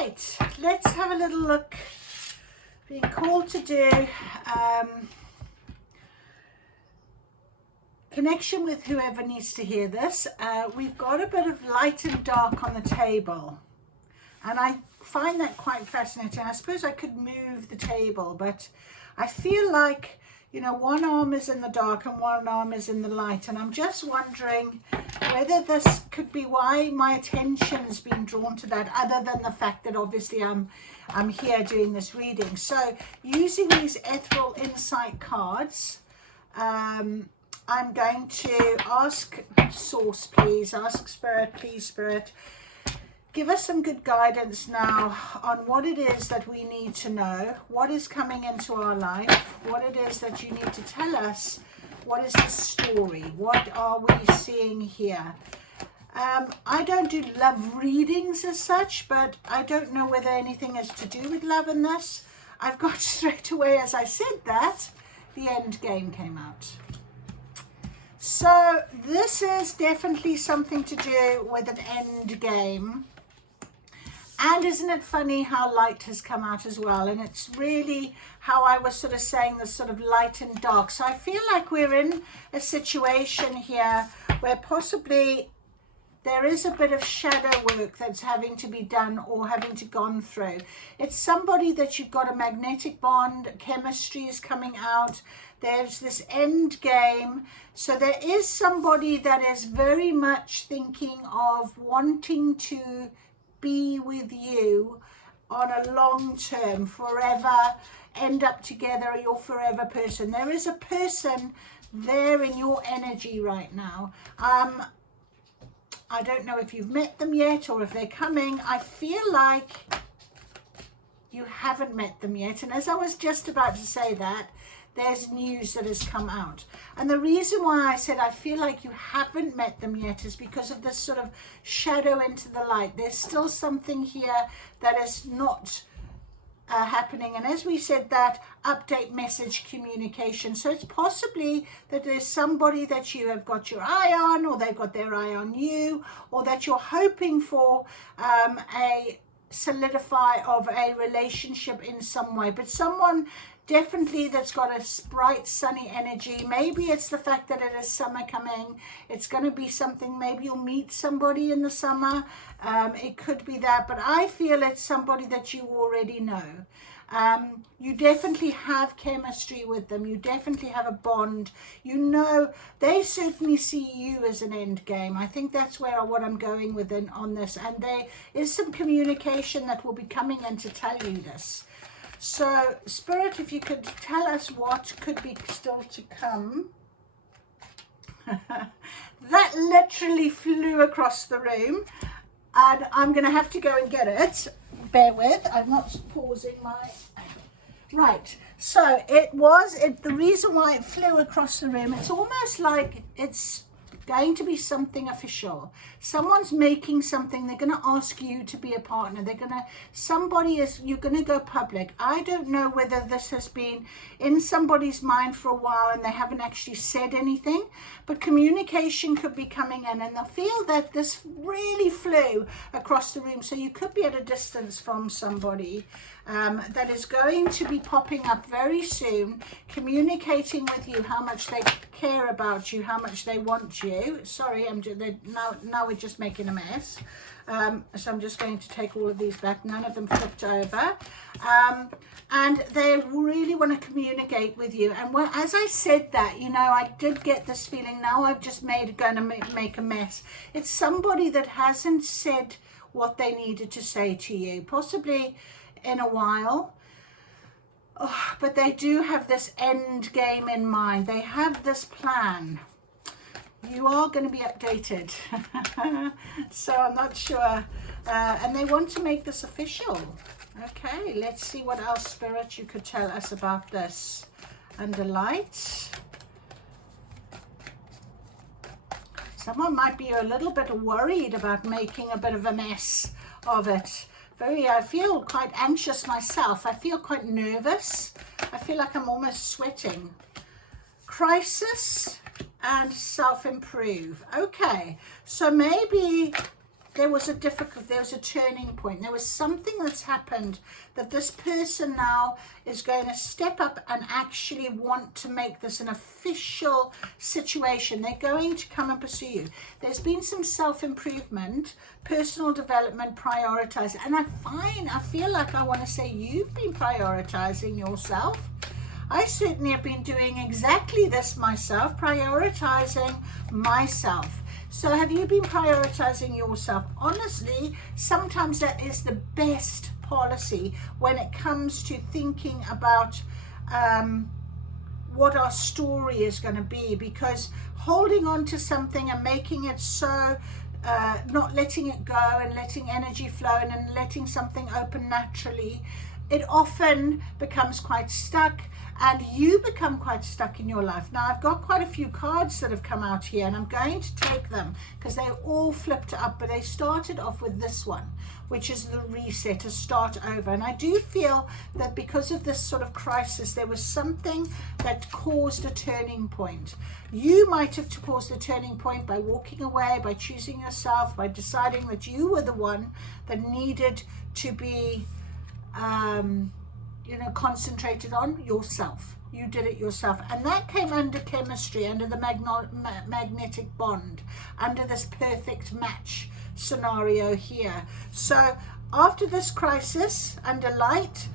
Right, let's have a little look. Being called to do connection with whoever needs to hear this. We've got a bit of light and dark on the table, and I find that quite fascinating. I suppose I could move the table, but I feel like, you know, one arm is in the dark and one arm is in the light, and I'm just wondering whether this could be why my attention's been drawn to that, other than the fact that obviously I'm here doing this reading. So using these Ethereal Insight cards, I'm going to ask Source, please, ask Spirit, please, Spirit, give us some good guidance now on what it is that we need to know, what is coming into our life, what it is that you need to tell us, what is the story, what are we seeing here. I don't do love readings as such, but I don't know whether anything is to do with love in this. I've got straight away, as I said that, the end game came out. So this is definitely something to do with an end game. And isn't it funny how light has come out as well? And it's really how I was sort of saying, this sort of light and dark. So I feel like we're in a situation here where possibly there is a bit of shadow work that's having to be done or having to gone through. It's somebody that you've got a magnetic bond, chemistry is coming out. There's this end game. So there is somebody that is very much thinking of wanting to be with you on a long term, forever, end up together, your forever person. There is a person there in your energy right now. I don't know if you've met them yet or if they're coming. I feel like you haven't met them yet. And as I was just about to say that, there's news that has come out. And the reason why I said I feel like you haven't met them yet is because of this sort of shadow into the light. There's still something here that is not happening. And as we said, that update, message, communication. So it's possibly that there's somebody that you have got your eye on, or they've got their eye on you, or that you're hoping for a solidify of a relationship in some way. But someone definitely that's got a bright sunny energy. Maybe it's the fact that it is summer coming. It's going to be something, maybe you'll meet somebody in the summer. It could be that, but I feel it's somebody that you already know. You definitely have chemistry with them. You definitely have a bond. You know, they certainly see you as an end game. I think that's what I'm going with on this. And there is some communication that will be coming in to tell you this. So, Spirit, if you could tell us what could be still to come. That literally flew across the room, and I'm going to have to go and get it. Bear with, I'm not pausing my... Right, so the reason why it flew across the room, it's almost like it's going to be something official. Someone's making something. They're going to ask you to be a partner. You're going to go public. I don't know whether this has been in somebody's mind for a while and they haven't actually said anything, but communication could be coming in, and they'll feel that this really flew across the room. So you could be at a distance from somebody that is going to be popping up very soon, communicating with you how much they care about you, how much they want you. Sorry, now we're just making a mess. So I'm just going to take all of these back. None of them flipped over. And they really want to communicate with you. And as I said that, you know, I did get this feeling, now I've just going to make a mess. It's somebody that hasn't said what they needed to say to you, possibly in a while. Oh, but they do have this end game in mind. They have this plan. You are going to be updated. So I'm not sure. And they want to make this official. Okay, let's see what else, Spirit, you could tell us about this. Under light. Someone might be a little bit worried about making a bit of a mess of it. I feel quite anxious myself. I feel quite nervous. I feel like I'm almost sweating. Crisis and self-improve. Okay, so maybe there was a turning point. There was something that's happened that this person now is going to step up and actually want to make this an official situation. They're going to come and pursue you. There's been some self-improvement, personal development prioritized. And I feel like I want to say you've been prioritizing yourself. I certainly have been doing exactly this myself, prioritizing myself. So have you been prioritizing yourself? Honestly, sometimes that is the best policy when it comes to thinking about what our story is going to be, because holding on to something and making it so, not letting it go and letting energy flow and letting something open naturally, it often becomes quite stuck, and you become quite stuck in your life. Now, I've got quite a few cards that have come out here, and I'm going to take them because they're all flipped up, but they started off with this one, which is the reset, to start over. And I do feel that because of this sort of crisis, there was something that caused a turning point. You might have caused the turning point by walking away, by choosing yourself, by deciding that you were the one that needed to be concentrated on yourself. You did it yourself, and that came under chemistry, under the magnetic bond, under this perfect match scenario here. So after this crisis, under light,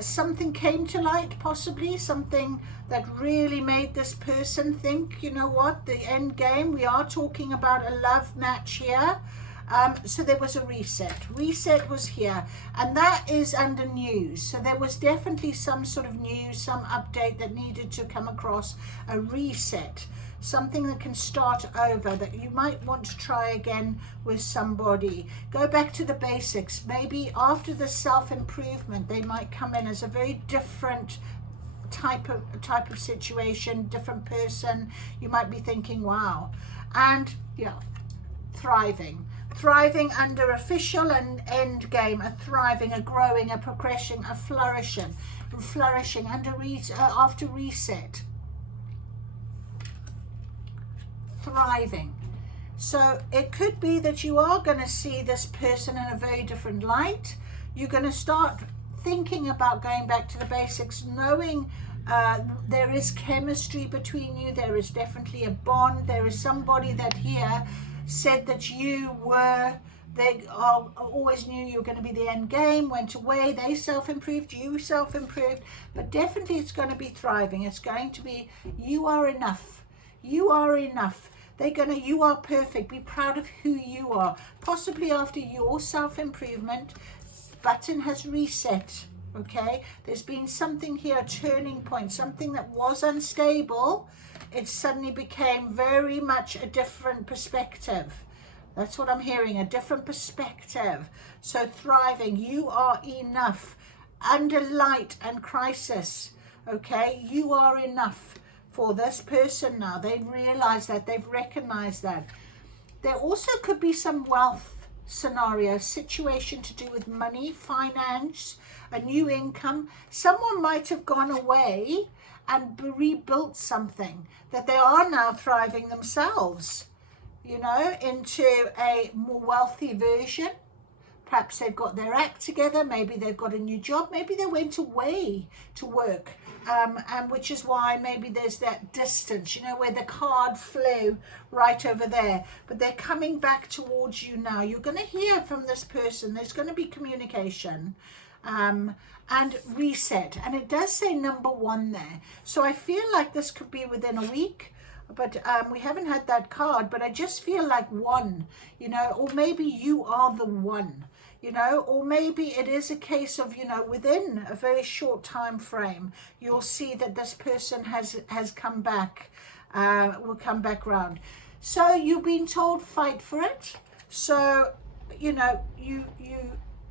something came to light, possibly something that really made this person think, you know what, the end game, we are talking about a love match here. So there was a reset. Reset was here, and that is under news. So there was definitely some sort of news, some update that needed to come across. A reset, something that can start over, that you might want to try again with somebody. Go back to the basics. Maybe after the self-improvement, they might come in as a very different type of situation, different person. You might be thinking, wow. And yeah, thriving under official and end game, a thriving, a growing, a progression, a flourishing under after reset, thriving. So it could be that you are going to see this person in a very different light. You're going to start thinking about going back to the basics, knowing there is chemistry between you. There is definitely a bond. There is somebody that here said that they always knew you were going to be the end game, went away, they self-improved, you self-improved, but definitely it's going to be thriving. It's going to be, you are enough. You are enough. You are perfect. Be proud of who you are. Possibly after your self-improvement, button has reset. Okay, there's been something here, a turning point, something that was unstable. It suddenly became very much a different perspective. That's what I'm hearing, a different perspective. So thriving, you are enough. Under light and crisis, okay, you are enough for this person now. They realize that, they've recognized that. There also could be some wealth scenario, situation to do with money, finance, a new income. Someone might have gone away and rebuilt something that they are now thriving themselves, into a more wealthy version. Perhaps they've got their act together. Maybe they've got a new job. Maybe they went away to work, and which is why maybe there's that distance, where the card flew right over there. But they're coming back towards you now. You're going to hear from this person. There's going to be communication. And reset, and it does say number 1 there, so I feel like this could be within a week, but we haven't had that card, but I just feel like 1, or maybe you are the one, or maybe it is a case of, within a very short time frame, you'll see that this person has come back, will come back round. So you've been told, fight for it. So you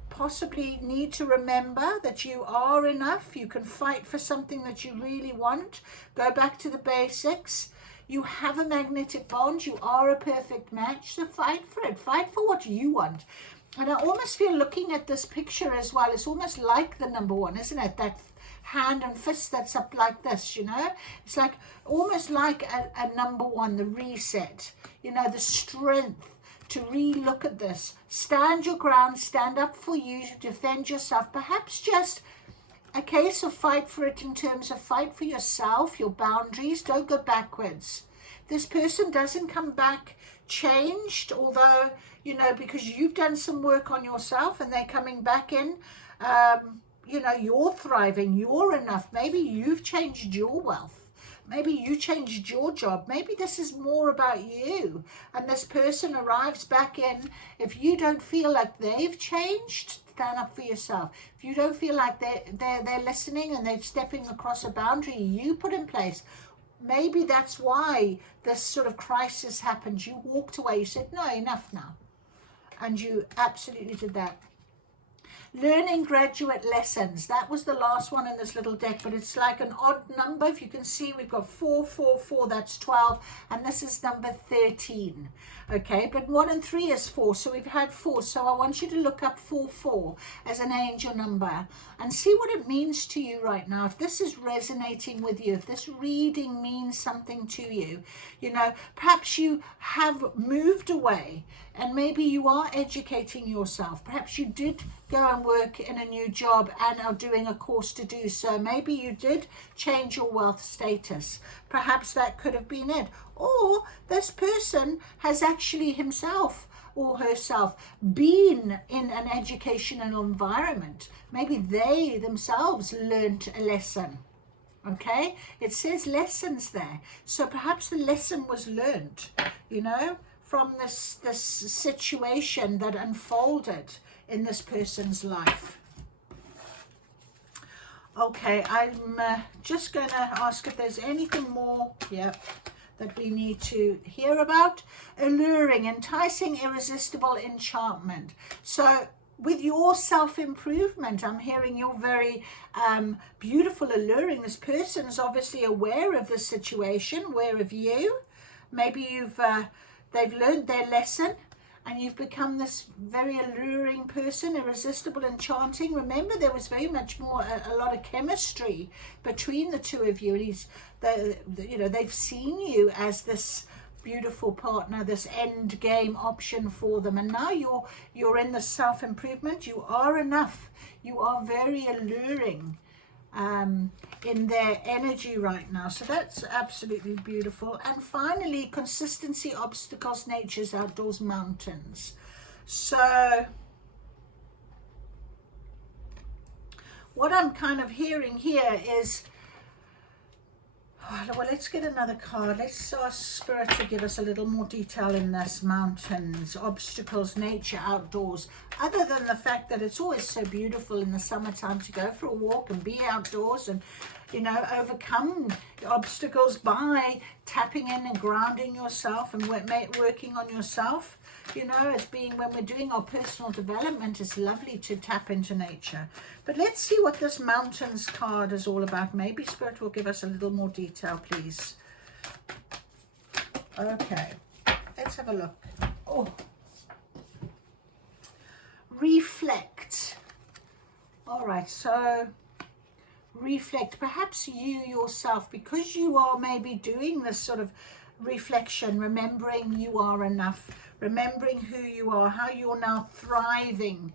possibly need to remember that you are enough. You can fight for something that you really want. Go back to the basics. You have a magnetic bond. You are a perfect match. So fight for it. Fight for what you want. And I almost feel, looking at this picture as well, it's almost like the number 1, isn't it? That hand and fist that's up like this, It's like almost like a number 1, the reset, the strength to re-look at this. Stand your ground, stand up for you, defend yourself. Perhaps just a case of fight for it in terms of fight for yourself, your boundaries. Don't go backwards. This person doesn't come back changed, although, you know, because you've done some work on yourself and they're coming back in. You know, you're thriving, you're enough. Maybe you've changed your wealth. Maybe you changed your job. Maybe this is more about you. And this person arrives back in. If you don't feel like they've changed, stand up for yourself. If you don't feel like they're listening and they're stepping across a boundary you put in place, maybe that's why this sort of crisis happened. You walked away. You said, no, enough now. And you absolutely did that. Learning graduate lessons. That was the last one in this little deck, but it's like an odd number. If you can see, we've got 4, 4, 4, that's 12, and this is number 13. Okay, but 1 and 3 is 4, so we've had 4. So I want you to look up 4, 4 as an angel number and see what it means to you right now. If this is resonating with you, if this reading means something to you, you know, perhaps you have moved away and maybe you are educating yourself. Perhaps you did go and work in a new job and are doing a course to do so. Maybe you did change your wealth status. Perhaps that could have been it. Or this person has actually himself or herself been in an educational environment. Maybe they themselves learned a lesson. Okay, it says lessons there. So perhaps the lesson was learned, you know, from this situation that unfolded in this person's life. Okay, I'm just going to ask if there's anything more here that we need to hear about. Alluring, enticing, irresistible enchantment. So with your self-improvement, I'm hearing you're very beautiful, alluring. This person's obviously aware of the situation, aware of you. Maybe they've learned their lesson and you've become this very alluring person, irresistible, enchanting. Remember, there was very much more, a lot of chemistry between the two of you. And you know, they've seen you as this beautiful partner, this end game option for them. And now you're in the self-improvement. You are enough. You are very alluring in their energy right now. So that's absolutely beautiful. And finally, consistency, obstacles, nature's outdoors, mountains. So what I'm kind of hearing here is, well, let's get another card. Let's ask Spirit to give us a little more detail in this. Mountains, obstacles, nature, outdoors. Other than the fact that it's always so beautiful in the summertime to go for a walk and be outdoors and, you know, overcome obstacles by tapping in and grounding yourself and working on yourself. You know, as being, when we're doing our personal development, it's lovely to tap into nature. But let's see what this mountains card is all about. Maybe Spirit will give us a little more detail, please. Okay, let's have a look. Oh, reflect. All right, so reflect. Perhaps you yourself, because you are maybe doing this sort of reflection, remembering you are enough, remembering who you are, how you're now thriving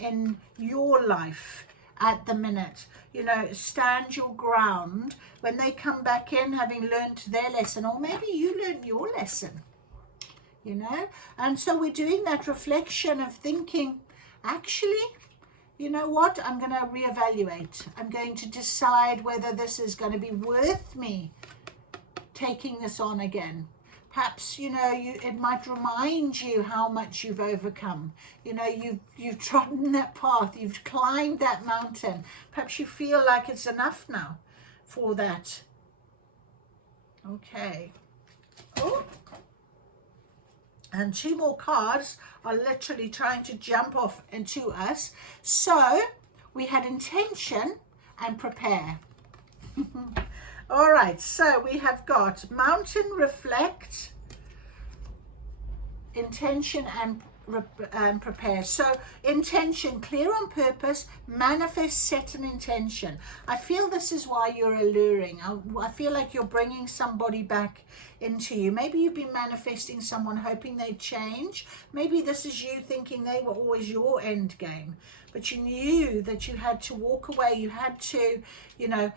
in your life at the minute. You know, stand your ground when they come back in having learned their lesson, or maybe you learned your lesson, you know. And so we're doing that reflection of thinking, actually, you know what, I'm going to reevaluate. I'm going to decide whether this is going to be worth me taking this on again. Perhaps, you know, it might remind you how much you've overcome. You know, you've trodden that path, you've climbed that mountain. Perhaps you feel like it's enough now for that. Okay. Oh. And 2 more cards are literally trying to jump off into us. So we had intention and prepare. All right, so we have got mountain, reflect, intention, and prepare. So intention, clear on purpose, manifest, set an intention. I feel this is why you're alluring. I feel like you're bringing somebody back into you. Maybe you've been manifesting someone hoping they'd change. Maybe this is you thinking they were always your end game, but you knew that you had to walk away. You had to, you know,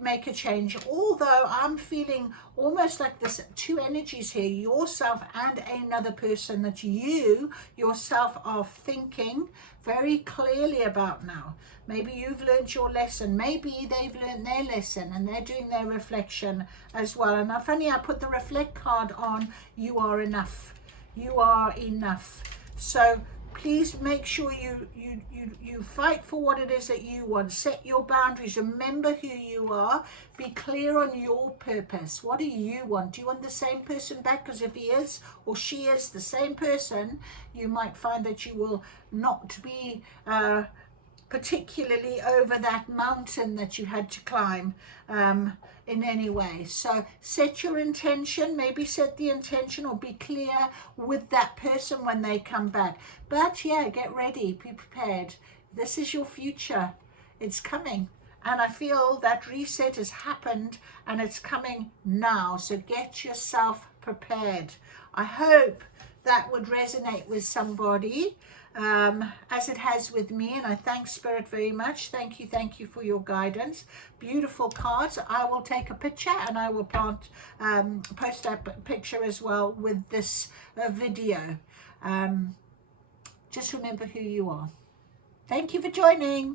make a change. Although I'm feeling almost like this two energies here, yourself and another person that you yourself are thinking very clearly about now. Maybe you've learned your lesson. Maybe they've learned their lesson and they're doing their reflection as well. And funny, I put the reflect card on. You are enough. You are enough. So please make sure you fight for what it is that you want. Set your boundaries. Remember who you are. Be clear on your purpose. What do you want? Do you want the same person back? Because if he is or she is the same person, you might find that you will not be particularly over that mountain that you had to climb in any way. So set your intention, maybe set the intention or be clear with that person when they come back. But yeah, get ready, be prepared. This is your future. It's coming. And I feel that reset has happened and it's coming now. So get yourself prepared. I hope that would resonate with somebody as it has with me, and I thank Spirit very much. Thank you for your guidance. Beautiful cards. I will take a picture and I will post a picture as well with this video. Just remember who you are. Thank you for joining.